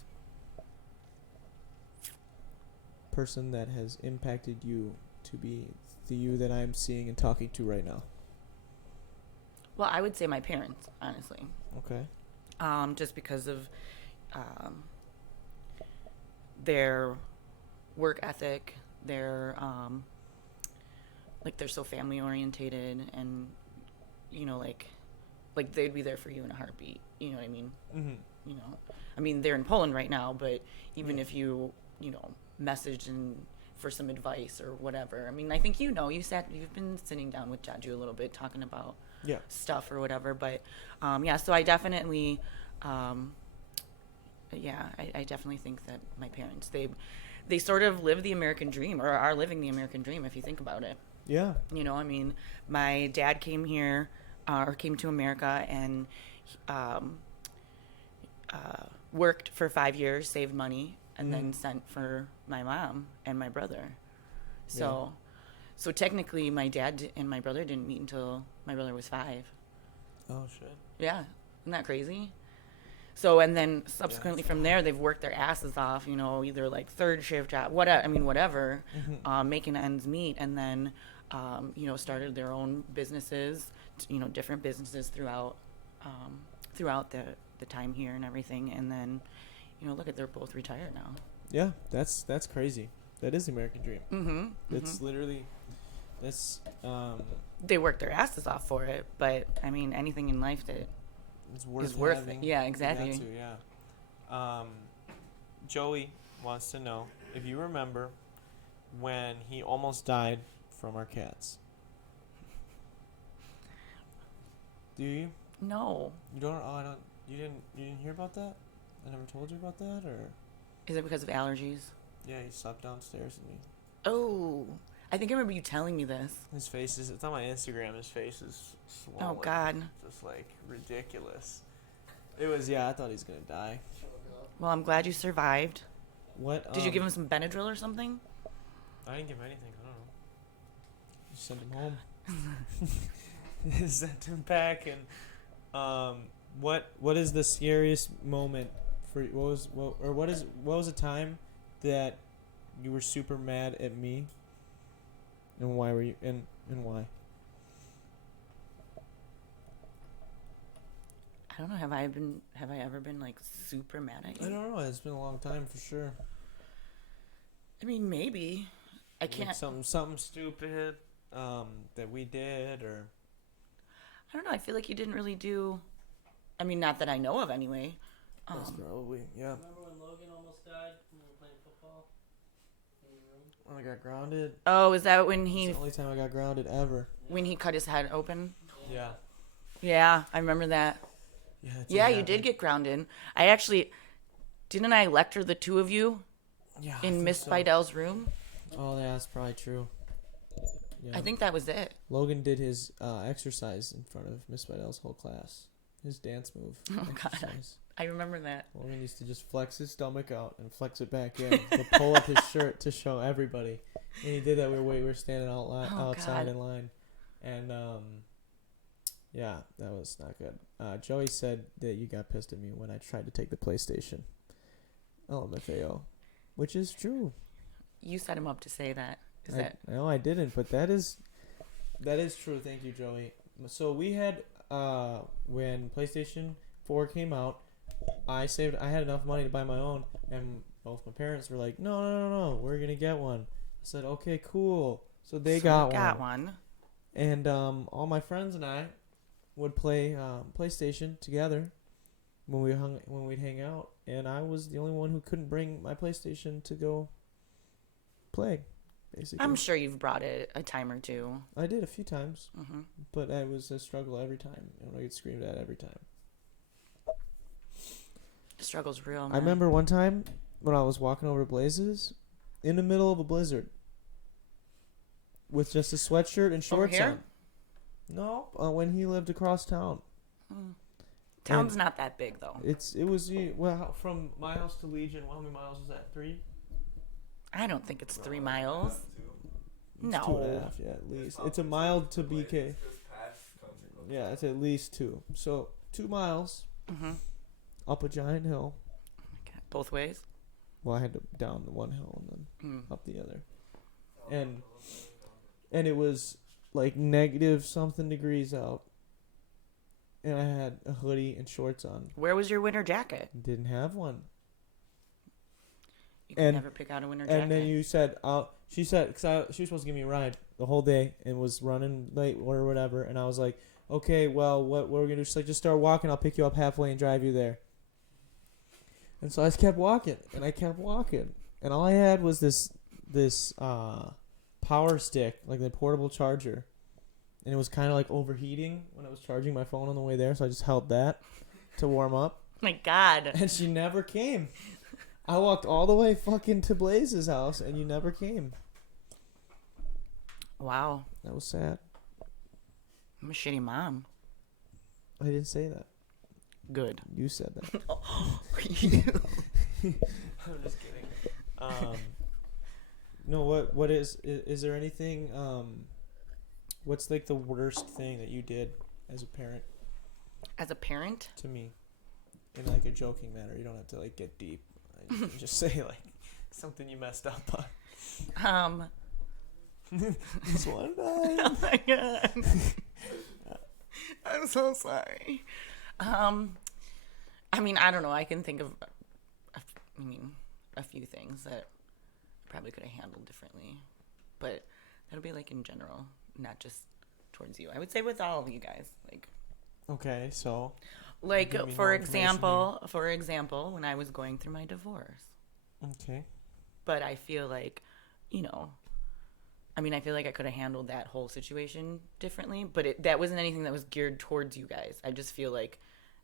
Person that has impacted you to be the you that I am seeing and talking to right now. Well, I would say my parents, honestly. Okay. Just because of their work ethic, their like they're so family orientated, and you know, like they'd be there for you in a heartbeat. You know what I mean? Mm-hmm. You know, I mean they're in Poland right now, but even if you message and for some advice or whatever, I mean, I think you've been sitting down with Jaju a little bit talking about stuff or whatever, but so I definitely I definitely think that my parents, they sort of live the American dream, or are living the American dream if you think about it. Yeah. You know, I mean, my dad came here or came to America and worked for 5 years, saved money, and then sent for my mom and my brother. So technically my dad and my brother didn't meet until my brother was 5. Oh shit. Yeah. Isn't that crazy? So, and then subsequently from there, they've worked their asses off, you know, either like third shift job, whatever, making ends meet, and then, started their own businesses, different businesses throughout the time here and everything. And then, look at, they're both retired now. Yeah, that's crazy. That is the American dream. Mm-hmm. That's literally, they worked their asses off for it, but I mean, anything in life that it's worth is worth having. it. Yeah, exactly. That too, yeah. Joey wants to know if you remember when he almost died from our cats. Do you? No. You don't? Oh, I don't. You didn't hear about that? I never told you about that, or? Is it because of allergies? Yeah, he slept downstairs with me. Oh, I think I remember you telling me this. His face is. It's on my Instagram. His face is swollen. Oh God. Just like ridiculous. It was, yeah, I thought he was going to die. Well, I'm glad you survived. What? Did you give him some Benadryl or something? I didn't give him anything. I don't know. Just sent him home. Sent him back. And what is the scariest moment for you? What was a time that you were super mad at me? And why were you and why? I don't know. Have I ever been like super mad at you? I don't know. It's been a long time for sure. I mean, maybe. I can't. Like something stupid that we did, or I don't know. I feel like you didn't really do. I mean, not that I know of, anyway. that's probably yeah. Remember when Logan almost died when we were playing football in your room? When I got grounded. Oh, is that when It's he the only time I got grounded ever. cut his head open? Yeah. Yeah, I remember that. Yeah. it Yeah, you happen. did get grounded. I actually didn't. I lecture the two of you Yeah. I in think Miss so. Bidel's room. Oh, yeah, that's probably true. Yeah. I think that was it. Logan did his exercise in front of Miss Vidal's whole class. His dance move. Oh, God. exercise. I remember that. Logan used to just flex his stomach out and flex it back in. To pull up his shirt to show everybody. And he did that. We were standing outside God. in line. And, yeah, that was not good. Joey said that you got pissed at me when I tried to take the PlayStation. LMFAO. Which is true. You set him up to say that. No, I didn't, but that is true. Thank you, Joey. So we had when PlayStation 4 came out, I had enough money to buy my own, and both my parents were like, "No, we're gonna get one." I said, "Okay, cool." So they got one. And all my friends and I would play PlayStation together when we'd hang out, and I was the only one who couldn't bring my PlayStation to go play. Basically. I'm sure you've brought it a time or two. I did a few times, Mm-hmm. but I was a struggle every time, and I get screamed at every time. The struggle's real, man. I remember one time when I was walking over to Blazes in the middle of a blizzard with just a sweatshirt and shorts here? on. No, when he lived across town. Town's not that big, though. It was from my house to Legion. How many miles was that? 3? I don't think it's 3 miles. It's 2.5, yeah, at least. It's a mile to BK. Yeah, it's at least 2. So 2 miles up a giant hill. Okay. Both ways? Well, I had to down the one hill and then up the other. And it was like negative something degrees out. And I had a hoodie and shorts on. Where was your winter jacket? Didn't have one. You can never pick out a winter jacket. And then you said, she said, because she was supposed to give me a ride the whole day and was running late or whatever. And I was like, okay, well, what we're going to do? She's like, just start walking. I'll pick you up halfway and drive you there. And so I just kept walking, and I kept walking. And all I had was this power stick, like the portable charger. And it was kind of like overheating when I was charging my phone on the way there. So I just held that to warm up. My God. And she never came. I walked all the way fucking to Blaze's house, and you never came. Wow. That was sad. I'm a shitty mom. I didn't say that. Good. You said that. I'm just kidding. No, what is there anything, what's like the worst thing that you did as a parent? As a parent? To me. In like a joking manner. You don't have to like get deep. You can just say like something you messed up on. Just one time. Oh my God. I'm so sorry. I mean, I don't know. I can think of, a few things that I probably could have handled differently. But that'll be like in general, not just towards you. I would say with all of you guys. Like. Okay, so. Like, Give me for more example, when I was going through my divorce. Okay. But I feel like, I feel like I could have handled that whole situation differently, but that wasn't anything that was geared towards you guys. I just feel like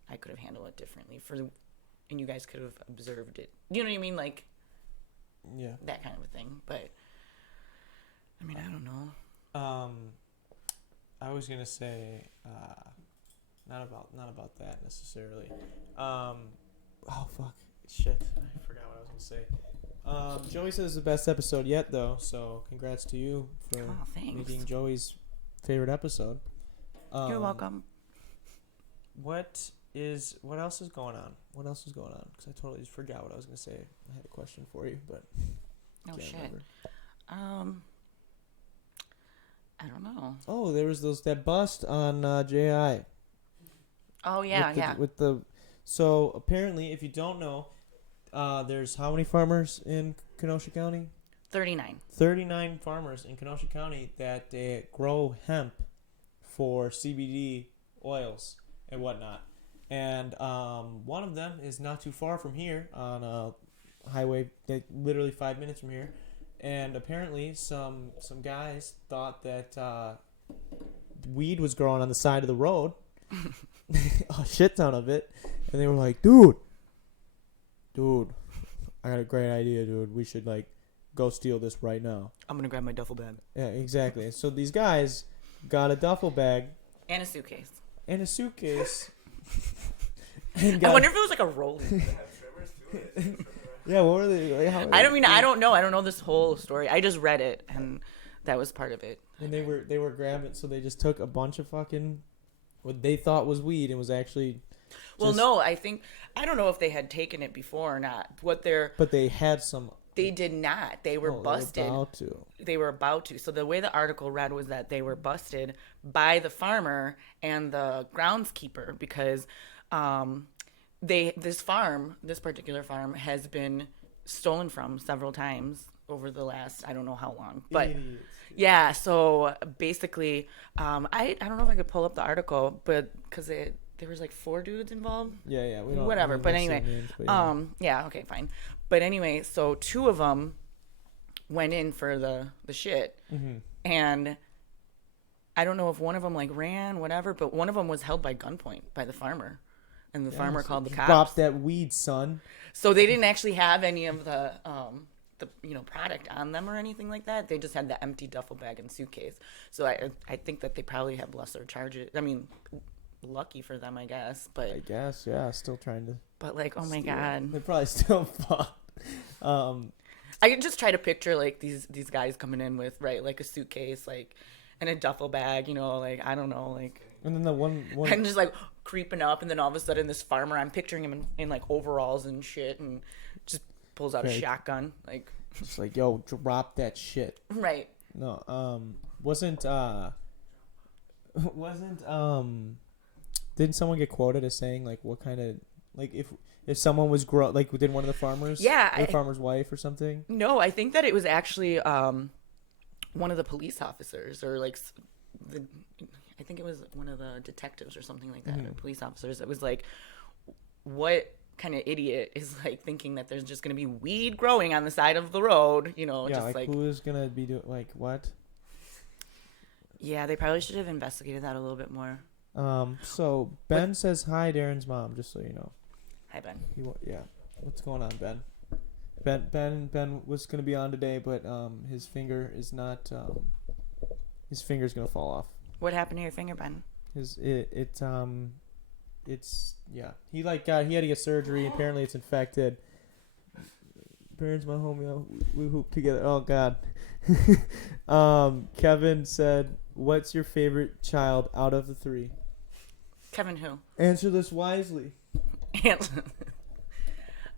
I could have handled it differently and you guys could have observed it. You know what I mean? Like, yeah, that kind of a thing. But, I don't know. I was gonna say, Not about that necessarily. Oh fuck, shit! I forgot what I was gonna say. Joey says it's the best episode yet, though. So congrats to you for thanks. making Joey's favorite episode. You're welcome. What else is going on? Because I totally just forgot what I was gonna say. I had a question for you, but Oh can't shit. remember. I don't know. Oh, there was that bust on JI. Oh yeah, So apparently, if you don't know, there's how many farmers in Kenosha County? 39. 39 farmers in Kenosha County that grow hemp for CBD oils and whatnot. And one of them is not too far from here on a highway, literally 5 minutes from here. And apparently some guys thought that weed was growing on the side of the road. A shit ton of it. And they were like, dude, I got a great idea, dude. We should go steal this right now. I'm gonna grab my duffel bag. Yeah, exactly. So these guys got a duffel bag And a suitcase. and a suitcase. I wonder if it was like a rolling. Yeah, what were they? I don't know. I don't know this whole story. I just read it, and that was part of it. And they were grabbing. So they just took a bunch of fucking what they thought was weed and was actually. Well, no, I don't know if they had taken it before or not. But they had some. They did not. They were busted. They were about to. So the way the article read was that they were busted by the farmer and the groundskeeper because this particular farm has been stolen from several times over the last, I don't know how long. But yeah, so basically, I don't know if I could pull up the article, but because there was 4 dudes involved. Yeah. Whatever. But anyway, yeah, okay, fine. But anyway, so 2 of them went in for the shit, and I don't know if one of them ran, whatever, but one of them was held by gunpoint by the farmer, and the farmer called the cops. Drop that weed, son. So they didn't actually have any of the product on them or anything like that. They just had the empty duffel bag and suitcase. So I think that they probably have lesser charges. I mean, lucky for them, I guess. But I guess, yeah, still trying to. But oh my god, they're probably still fucked. I can just try to picture these guys coming in with a suitcase and a duffel bag, I don't know, and then the one and just creeping up, and then all of a sudden this farmer, I'm picturing him in overalls and shit, and just pulls out a shotgun, just yo, drop that shit. Right. No, didn't someone get quoted as saying what kind of if someone was within one of the farmers, the farmer's wife or something? No, I think that it was actually one of the police officers, or I think it was one of the detectives or something like that, or police officers. It was what kind of idiot is thinking that there's just gonna be weed growing on the side of the road? Just who is gonna be doing what? Yeah, they probably should have investigated that a little bit more. So Ben says hi, Darren's mom, just so you know. Hi, Ben. What's going on, Ben? Ben was gonna be on today, but his finger is not. His finger's gonna fall off. What happened to your finger, Ben? He he had to get surgery. Apparently, it's infected. Burns my homie. We hoop together. Oh God. Kevin said, "What's your favorite child out of the 3?" Kevin who? Answer this wisely.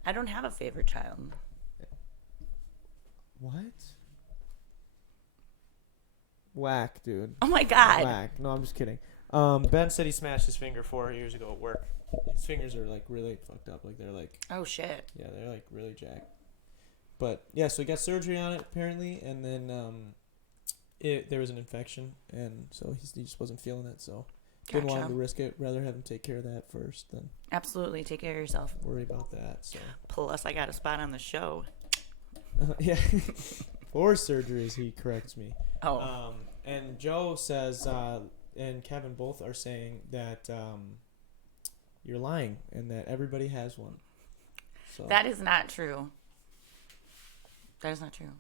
I don't have a favorite child. What? Whack, dude. Oh my god. Whack. No, I'm just kidding. Ben said he smashed his finger 4 years ago at work. His fingers are really fucked up. They're oh shit. Yeah, they're really jacked. But yeah, so he got surgery on it apparently, and then there was an infection, and so he just wasn't feeling it. So didn't want him to risk it. Rather have him take care of that first than absolutely take care of yourself. Worry about that. So plus, I got a spot on the show. Yeah, 4 surgeries. He corrects me. Oh. And Joe says, and Kevin both are saying that you're lying and that everybody has one. So that is not true. That is not true.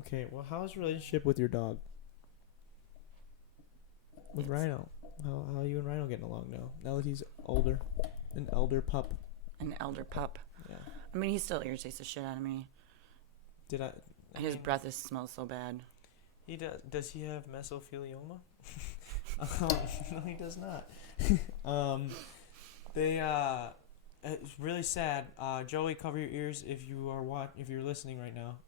Okay, well, how's your relationship with your dog? With Rhino? How you and Rhino getting along now that he's older, an elder pup? An elder pup. Yeah. I mean, he still irritates the shit out of me. Did I? His breath smells so bad. He does. Does he have mesothelioma? No, he does not. It's really sad. Joey, cover your ears if you're listening right now.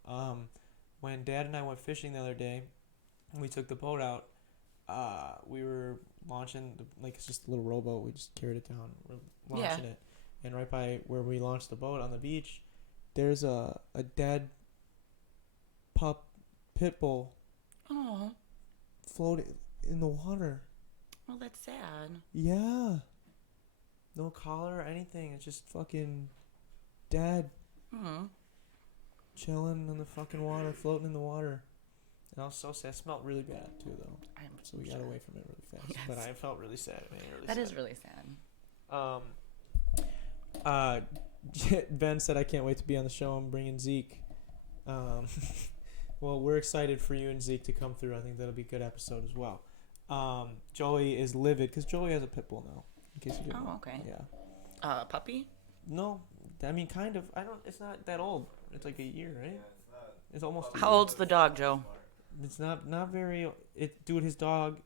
When Dad and I went fishing the other day, and we took the boat out, we were launching it's just a little rowboat. We just carried it down. We're launching it, and right by where we launched the boat on the beach, there's a dead pup pit bull. Oh. Floating in the water. Well, that's sad. Yeah. No collar or anything. It's just fucking dead. Chilling in the fucking water, floating in the water. And I was so sad. It smelled really bad too, though. So we got away from it really fast. Yes. But I felt really sad. That is really sad. Ben said, I can't wait to be on the show. I'm bringing Zeke. Well, we're excited for you and Zeke to come through. I think that'll be a good episode as well. Joey is livid because Joey has a pit bull now. In case you didn't know. Okay. Yeah. A puppy? No, I mean kind of. It's not that old. It's like a year, right? Yeah, It's almost. How old's the dog, Joe? It's not very. Dude, his dog,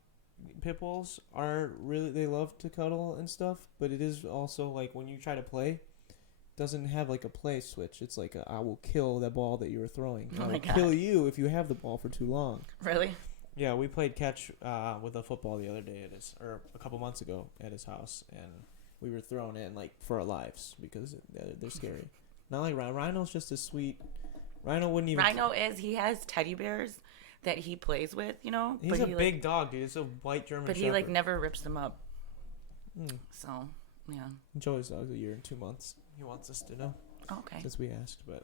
pit bulls are really. They love to cuddle and stuff, but it is also like when you try to play. Doesn't have like a play switch. It's like I will kill that ball that you were throwing. I will kill you if you have the ball for too long. Really? Yeah, we played catch with a football the other day or a couple months ago at his house, and we were thrown in like for our lives because they're scary. Not like Rhino. Rhino's just a sweet. Rhino wouldn't even. Rhino he has teddy bears that he plays with, you know. He's a big dog, dude. It's a white German Shepherd. But he never rips them up. So yeah. Joey's dog's a year and 2 months. He wants us to know. Okay. Since we asked, but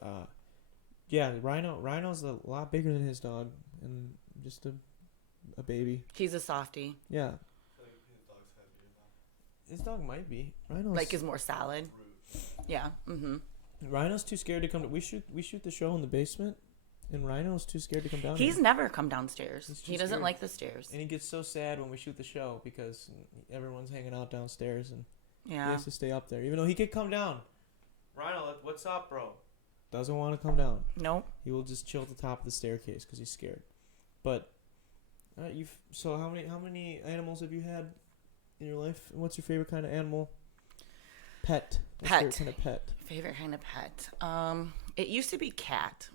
yeah, Rhino's a lot bigger than his dog, and just a baby. He's a softie. Yeah. I feel like his dog's heavier though. His dog might be. Rhino's is more solid. Yeah. Rhino's too scared to come. We shoot the show in the basement, and Rhino's too scared to come down. He's never come downstairs. He doesn't scared. like the stairs. And he gets so sad when we shoot the show because everyone's hanging out downstairs, and he has to stay up there, even though he could come down. Rhino, what's up, bro? Doesn't want to come down. Nope. He will just chill at the top of the staircase because he's scared. But so how many animals have you had in your life? And what's your favorite kind of animal? Pet. Favorite kind of pet. Favorite kind of pet. It used to be cat,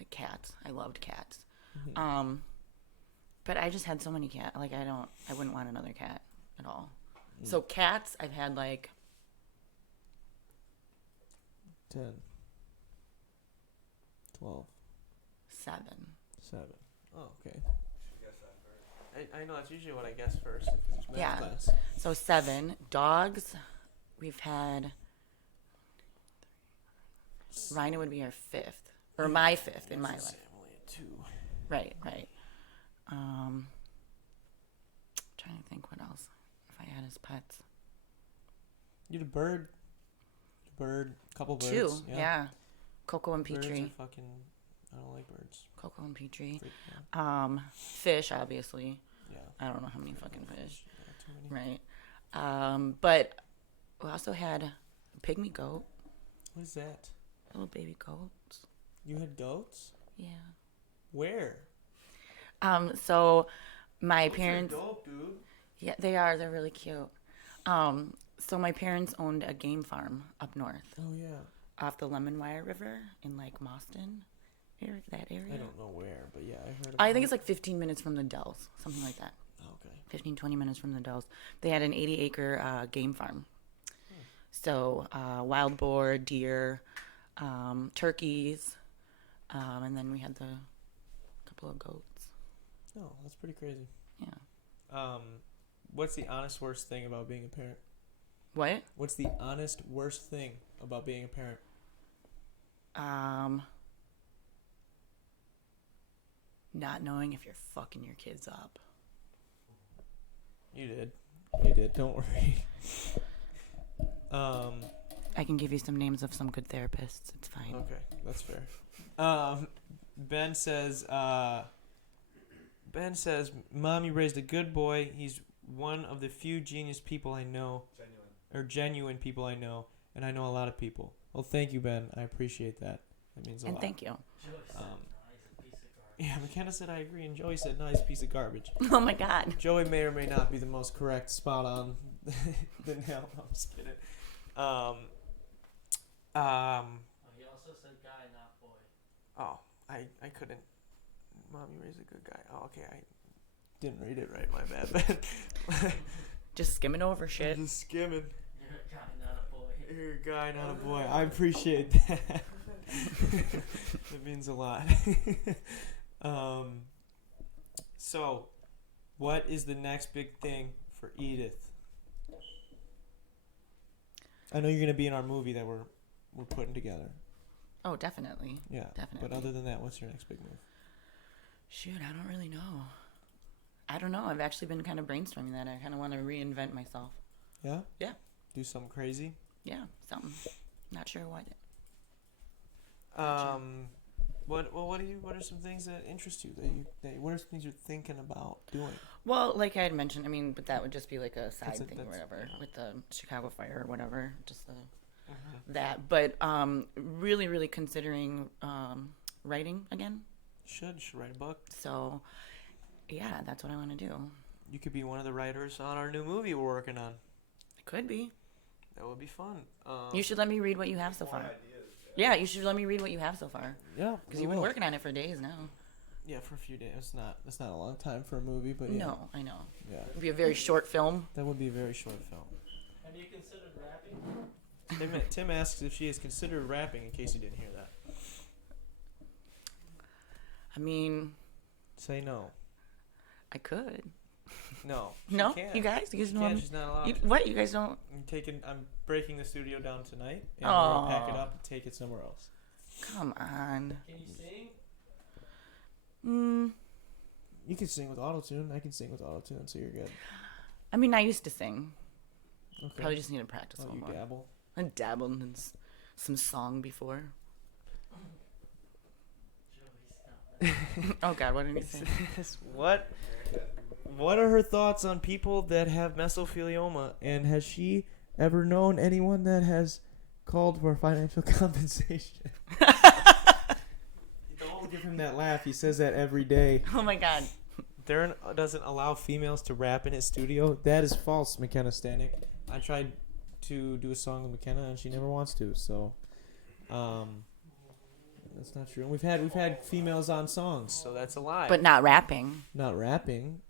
like cats. I loved cats. Mm-hmm. But I just had so many cats. Like I wouldn't want another cat at all. So cats, I've had 10, 12, 7. 7. Oh, okay. Should guess that first. I know that's usually what I guess first. Math Yeah. class. So 7 dogs. We've had. Rhino would be our 5th, or my 5th in my life. I'm only at 2. Right. Trying to think what else. If I had as pets. You had a bird. Couple birds. 2. Yeah. Coco and Birds Petrie. are fucking. I don't like birds. Coco and Petrie. Freak me out. Fish, obviously. Yeah. I don't know how many fucking fish. Yeah, too many. Right. But we also had a pygmy goat. What is that? Little baby goats. You had goats? Yeah. Where? So my Goats parents. are dope, dude. Yeah, they are. They're really cute. So my parents owned a game farm up north. Oh yeah. Off the Lemon Wire River in Mauston, that area. I don't know where, but yeah, I heard. I think it's 15 minutes from the Dells, something like that. Okay. 15, 20 minutes from the Dells. They had an 80-acre game farm. So wild boar, deer, turkeys, and then we had the couple of goats. Oh, that's pretty crazy. Yeah. What's the honest worst thing about being a parent? What? What's the honest worst thing about being a parent? Not knowing if you're fucking your kids up. You did. Don't worry. I can give you some names of some good therapists. It's fine. Okay, that's fair. Ben says, Mom, you raised a good boy. He's one of the few genius people I know, Genuine. or genuine people I know, and I know a lot of people. Well, thank you, Ben. I appreciate that. That means a lot. And thank you. Joey said, nice, a piece of garbage. Yeah, McKenna said I agree, and Joey said nice piece of garbage. Oh my God. Joey may or may not be the most correct, spot on the nail. No, I'm just kidding. Oh, he also said guy, not boy. Oh, I couldn't. Mom, you raised a good guy. Oh, okay, I didn't read it right. My bad, Ben. Just skimming over shit. Just skimming. You're a guy, not a boy. You're a guy, not a boy. I appreciate that. That means a lot. So, what is the next big thing for Edith? I know you're gonna be in our movie that we're putting together. Oh, definitely. Yeah, Definitely. But other than that, what's your next big move? Shoot, I don't really know. I don't know. I've actually been kind of brainstorming that. I kind of want to reinvent myself. Yeah. Yeah. Do something crazy. Yeah, something. Not sure what. What are some things that interest you? What are some things you're thinking about doing? Well, like I had mentioned, I mean, but that would just be like a side That's thing or whatever yeah. with the Chicago fire or whatever. Just that. But really, really considering writing again. Should write a book. So, yeah, that's what I want to do. You could be one of the writers on our new movie we're working on. It could be. That would be fun. You should let me read what you have so far. Ideas, Yeah, you should let me read what you have so far. Yeah, Because you've been working on it for days now. Yeah, for a few days. It's not a long time for a movie, but yeah. No, I know. Yeah, It'd be a very short film. that would be a very short film. Have you considered rapping? Tim asks if she has considered rapping. In case you didn't hear that, I mean, say no. I could. No. No, Can't. you guys know. Can't. She's not allowed. What? You guys don't? I'm breaking the studio down tonight, and we're gonna pack it Aw. up and take it somewhere else. Come on. Can you sing? You can sing with autotune. I can sing with autotune, so you're good. I mean, I used to sing. Okay. Probably just need to practice a Oh, little you more. dabble. I dabbled in some song before. Joey, stop. Oh God, what did he say? What are her thoughts on people that have mesothelioma, and has she ever known anyone that has called for financial compensation? Don't give him that laugh. He says that every day. Oh my God. Darren doesn't allow females to rap in his studio. That is false, McKenna Stanek. I tried to do a song with McKenna, and she never wants to. So, that's not true. And we've had females on songs, so that's a lie. But not rapping. Not rapping.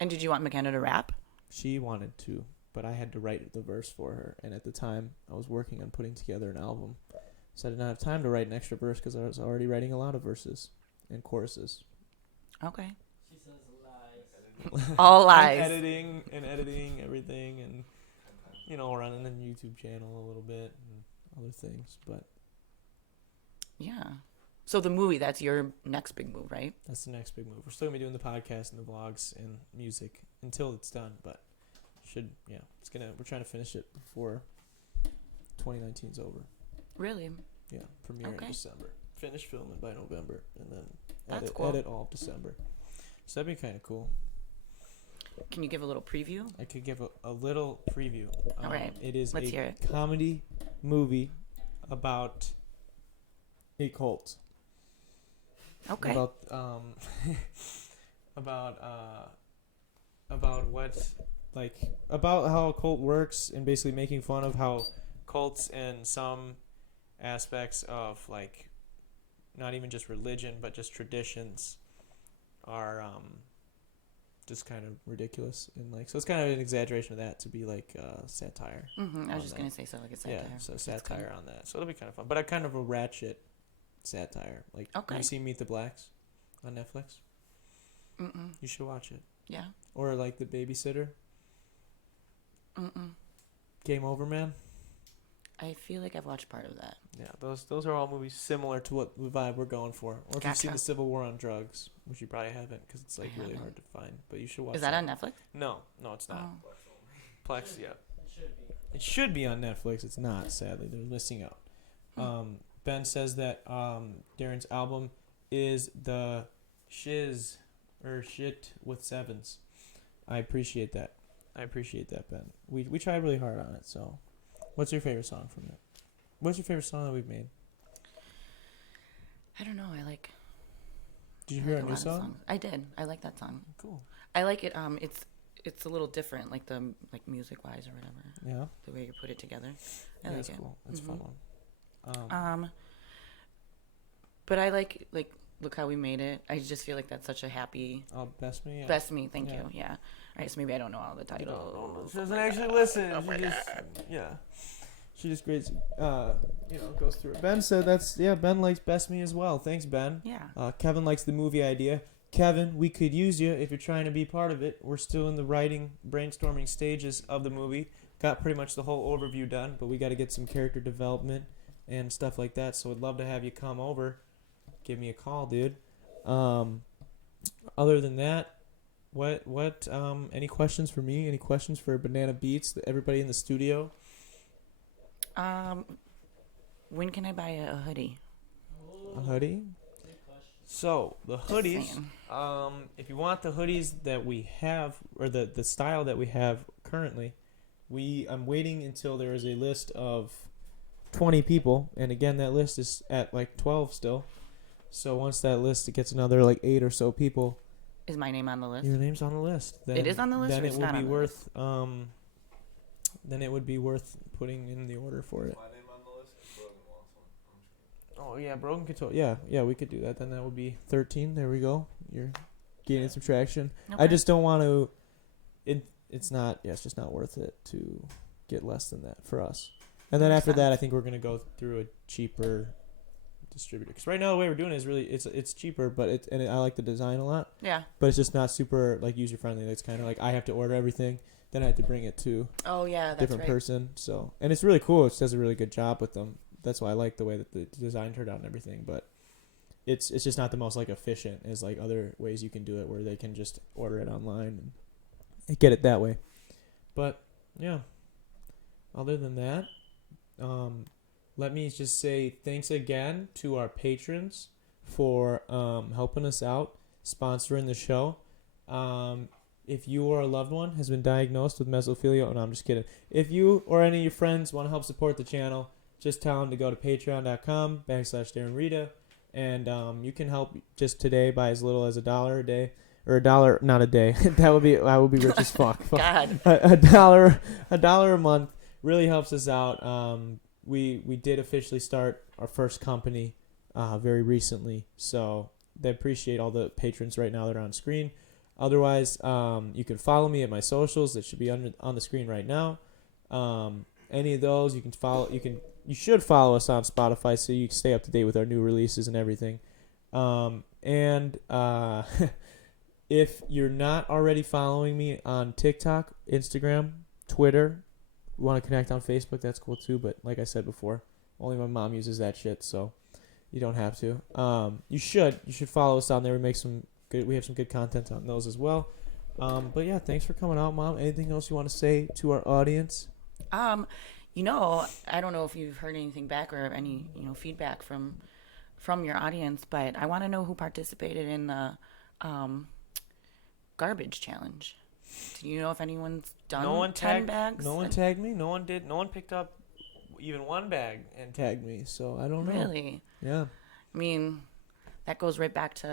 And did you want McKenna to rap? She wanted to, but I had to write the verse for her. And at the time, I was working on putting together an album, so I did not have time to write an extra verse because I was already writing a lot of verses and choruses. Okay. She says lies. All I'm lies. editing everything, and running the YouTube channel a little bit and other things. But Yeah. So the movie, that's your next big move, right? that's the next big move. We're still gonna be doing the podcast and the vlogs and music until it's done. But we're trying to finish it before 2019's over. Really? Yeah, premiere Okay. in December. Finish filming by November, and then That's cool. edit all of December. So that'd be kind of cool. Can you give a little preview? I could give a little preview. All right. It is Let's a hear it. comedy movie about a cult. Okay. About about how a cult works, and basically making fun of how cults and some aspects of not even just religion but just traditions are just kind of ridiculous, and so it's kind of an exaggeration of that to be satire. I was on just that. going to say so, like a satire. Yeah, so That's satire on that. So it'll be kind of fun, but a kind of a ratchet satire. Okay. You see Meet the Blacks on Netflix? good. Mm-mm. You should watch it. Yeah. Or The Babysitter. Mm-mm. Game Over, Man. I feel like I've watched part of that. Yeah, those are all movies similar to what the vibe we're going for. Or if you've seen Gotcha. The Civil War on Drugs, which you probably haven't because it's I really haven't. hard to find, but you should watch. Is that on Netflix? No, it's not. Oh. Plex, yeah. It should be. It should be on Netflix. It's not. Sadly, they're missing out. Ben says that Darren's album is the Shiz or shit with sevens. I appreciate that. I appreciate that, Ben. We tried really hard on it. So, what's your favorite song from it? What's your favorite song that we've made? I don't know. Did you I hear like our a new lot of song? songs. I did. I like that song. Cool. I like it. It's a little different, like the music wise or whatever. Yeah. The way you put it together. I Yeah, like that's it. cool. That's a fun one. But I like look how we made it. I just feel like that's such a happy. Oh, Best Me. Yeah. Best Me. Thank Yeah. you. Yeah. All right. So maybe I don't know all the titles. She doesn't actually listen. She just, yeah. She just grades, goes through it. Ben said Ben likes Best Me as well. Thanks, Ben. Yeah. Kevin likes the movie idea. Kevin, we could use you if you're trying to be part of it. We're still in the brainstorming stages of the movie. Got pretty much the whole overview done, but we got to get some character development and stuff like that. So I'd love to have you come over. Give me a call, dude. Other than that, what any questions for me? Any questions for Banana Beats? Everybody in the studio? When can I buy a hoodie? A hoodie? So the hoodies, saying. if you want the hoodies that we have, or the style that we have currently, I'm waiting until there is a list of 20 people, and again that list is at like 12 still. So once that list gets another like 8 or so people, Is my name on the list? your name's on the list. Then, It is on the list, Then or it it's will not be on the worth. Then it would be worth putting in the order for it. My name on the list. Brogan wants one. I'm just kidding. Oh yeah, Brogan could. Yeah, we could do that. Then that would be 13. There we go. You're gaining some traction. I Okay. just don't want to. It's not. Yeah, it's just not worth it to get less than that for us. And then Makes after that, I sense. think we're gonna go through a cheaper distributor. Because right now the way we're doing it is really it's cheaper, but I like the design a lot. Yeah. But it's just not super like user friendly. It's kind of like I have to order everything, then I have to bring it to Oh yeah, a that's different right. person. So and it's really cool. It does a really good job with them. That's why I like the way that the design turned out and everything. But it's just not the most like efficient as like other ways you can do it where they can just order it online and get it that way. But yeah. Other than that, let me just say thanks again to our patrons for helping us out, sponsoring the show. If you or a loved one has been diagnosed with mesothelioma, no, I'm just kidding. If you or any of your friends want to help support the channel, just tell them to go to patreon.com/DarrenRita, and you can help just today by as little as $1 a day, or $1, not a day. I would be rich as fuck. God. $1 a month really helps us out. We did officially start our first company very recently, so they appreciate all the patrons right now that are on screen. Otherwise, you can follow me at my socials that should be on the screen right now. Any of those you can follow. You should follow us on Spotify so you can stay up to date with our new releases and everything. If you're not already following me on TikTok, Instagram, Twitter, you want to connect on Facebook, that's cool too. But like I said before, only my mom uses that shit, so you don't have to. You should follow us on there. We have some good content on those as well. But yeah, thanks for coming out, Mom. Anything else you want to say to our audience? I don't know if you've heard anything back or any, feedback from your audience, but I want to know who participated in the garbage challenge. Do you know if anyone's done 10 bags? No one tagged me. No one did. No one picked up even one bag and tagged me. So I don't know. Really? Yeah. I mean, that goes right back to,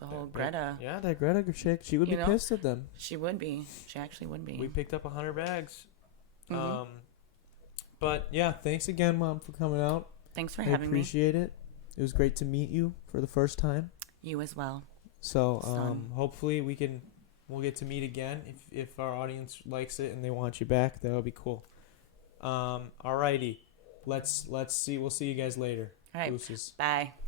the whole Greta. Yeah, that Greta chick. She would be pissed at them. She would be. She actually would be. We picked up 100 bags. Mm-hmm. But yeah, thanks again, Mom, for coming out. Thanks for I having me. appreciate it. It was great to meet you for the first time. You as well. So Son. hopefully we'll get to meet again if our audience likes it and they want you back. That would be cool. Alrighty, let's see. We'll see you guys later. All right. Deuces. Bye.